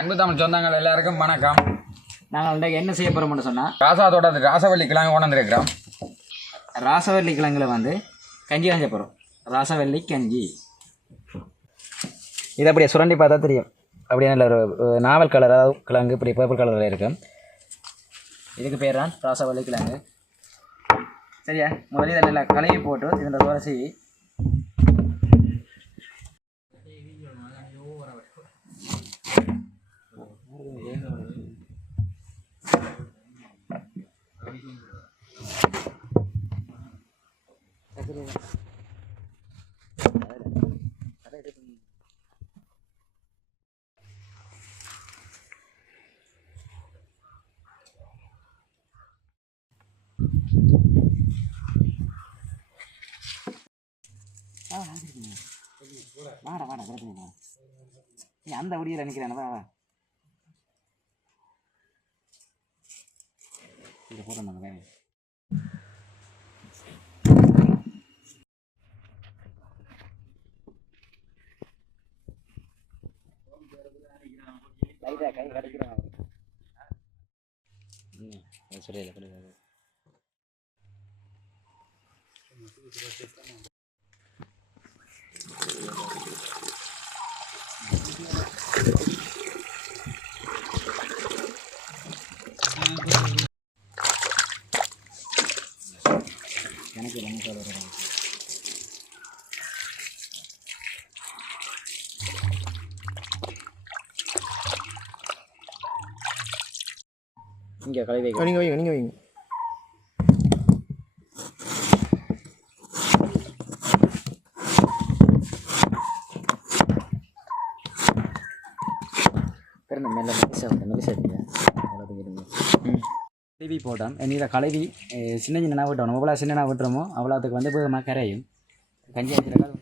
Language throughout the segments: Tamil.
அன்பு தமிழ் சொந்தங்கள் எல்லாருக்கும் வணக்கம். நாங்கள் இன்றைக்கு என்ன செய்ய போகிறோம்னு சொன்னால் ராசாத்தோட ராசவள்ளி கிழங்கு கொண்டிருக்கிறோம். ராசவள்ளி கிழங்குல கஞ்சி காஞ்ச போகிறோம். ராசவள்ளி கஞ்சி இது அப்படியே சுரண்டி பார்த்தா தெரியும். அப்படியே நல்ல ஒரு நாவல் கலராக கிழங்கு இப்படி பர்பிள் கலரில் இருக்கும். இதுக்கு பேர் தான் ராசவள்ளி கிழங்கு. சரியா, முதல்ல இதை நல்லா கழுவி போட்டு இதில் துரசி வாடா வாடா பிரச்சனை நீ அந்த வடியில் நினைக்கிறேன். இதை போட்டோம் நாங்கள் வேணும். கை கிடைக்கிறோம் சரியில்லை கிடையாது. எனக்கு என்ன சொல்லுறேன் இங்கே கழுவி நீங்கள் வைங்க நீங்கள் வைங்க. கழுவி போட்டோம். இதை கழுவி சின்ன சின்ன விட்டோம். எவ்வளோ சின்ன விட்டுறோமோ அவ்வளோத்துக்கு போதுமா கரையும். கஞ்சி வைக்கிறக்காக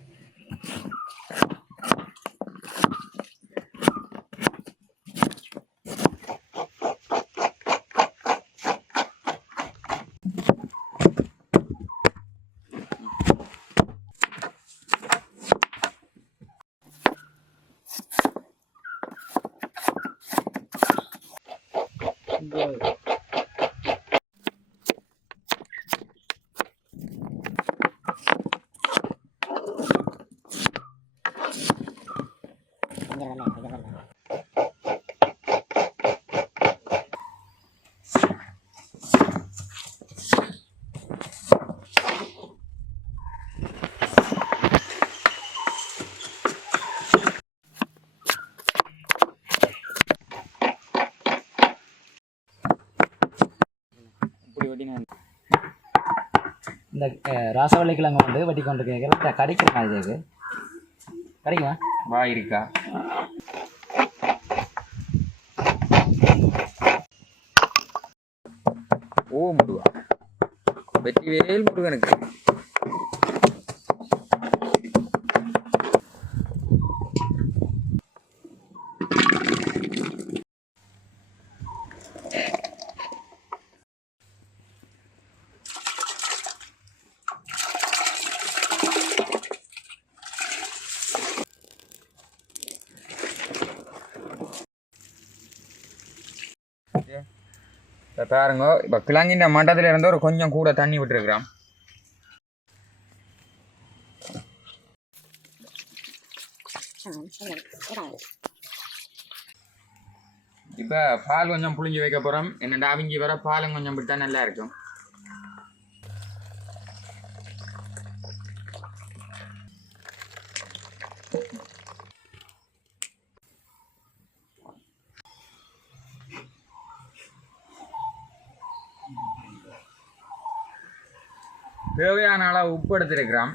இந்த ராசவள்ளி கிழங்கு வெட்டி கொண்டு கேட்குற கடிக்கிறா. இதுக்கு கடிக்குமா? வா இருக்கா ஓ முருகா, வெற்றிவேல் முருகனுக்கு. பாருங்க, இப்போ கிழங்கின்ற மண்டத்தில் இருந்து ஒரு கொஞ்சம் கூட தண்ணி விட்டுருக்குறோம். இப்போ பால் கொஞ்சம் புளிஞ்சு வைக்க போகிறோம். என்னடா அவிஞ்சி வர பாலும் கொஞ்சம் விட்டா நல்லா இருக்கும். தேவையான அளவு உப்பு எடுத்துருக்கிறோம்.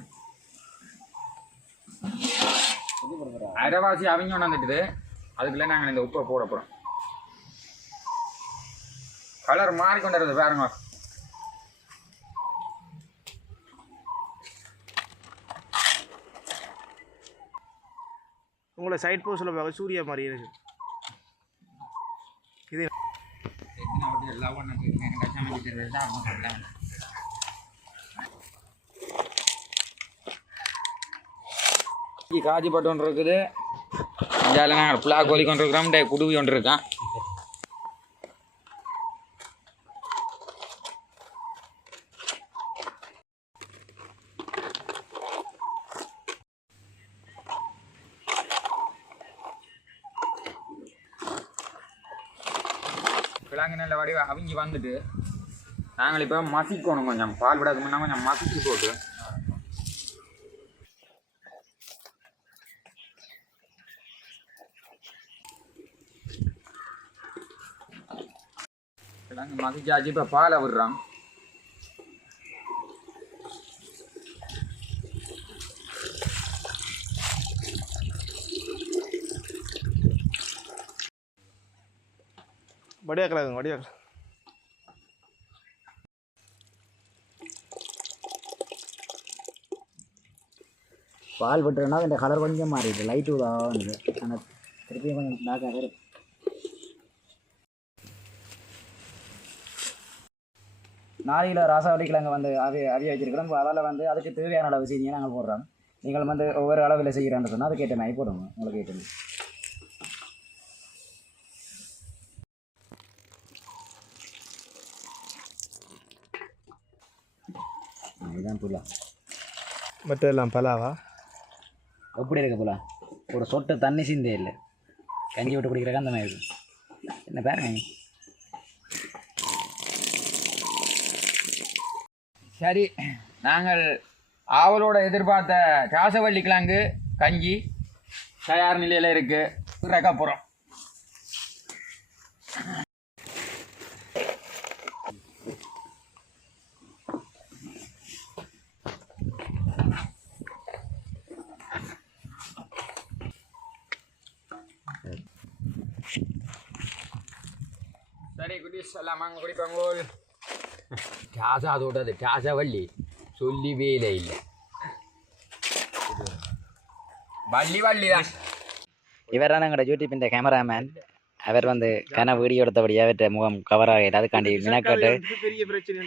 அரைவாசி அவங்க வந்துட்டுது. அதுக்குள்ள நாங்கள் இந்த உப்பை போட போகிறோம். கலர் மாறிக்கொண்டு இருக்குது பாருங்க. உங்களை சைட் போஸ்டில் பார்க்க சூர்யா மாதிரி இருக்கு. இது காஜி பட்டன் இருக்குது. இதால நாங்கள் புலா கோழி கொண்டு இருக்கிறோம் குடுவி கொண்டு இருக்கான் கிழங்கு நல்ல வடிவ அவிஞ்சி வந்துட்டு நாங்கள் இப்போ மசிக்கணும் கொஞ்சம் பால் விடாது முன்னா கொஞ்சம் மசிச்சு போட்டு கிழங்கு மசிச்சாச்சு இப்போ பாலை விடுறான் வடியாக்கலாங்க வடியாக்கலாம். பால் விட்டுறனா இந்த கலர் கொஞ்சம் மாறிடுது லைட்டு வந்து ஆனால் திருப்பியும் கொஞ்சம் டார்க்காக இருக்கு. நாளையில் ராசாவளி கிழங்கு வந்து அவிய வச்சிருக்கிறோம். அதில் வந்து அதுக்கு தேவையான அளவு சீனியை நாங்கள் போடுறோம். நீங்கள் வந்து ஒவ்வொரு அளவில் செய்கிறேன்னு சொன்னால் அதுக்கேற்ற மாதிரி போடுங்க. உங்களுக்கு ஏற்ற இதுதான் புலா. மற்றெல்லாம் பலாவா எப்படி இருக்கு புலா? ஒரு சொட்டு தண்ணி சிந்தே இல்லை. கஞ்சி விட்டு குடிக்கிறக்க அந்த மாதிரி இருக்கு. என்ன பாருங்க. சரி, நாங்கள் ஆவலோட எதிர்பார்த்த ராசவள்ளி கிழங்கு கஞ்சி தயார் நிலையில் இருக்குது. ரகப்புறம் சரி குட்டீஸ் எல்லாம் வாங்க குடிப்பாங்க. ராசா அதோடது ராசவள்ளி சொல்லி வேலை இல்லை, வள்ளி வள்ளி தான். இவர் தான் எங்களோட யூடியூப் இந்த கேமராமேன். அவர் வந்து கன வீடியோ எடுத்தபடியாக அவர்கிட்ட முகம் கவர் ஆகிட்டு அதுக்காண்டி மினக்கட்டு பெரிய பிரச்சனை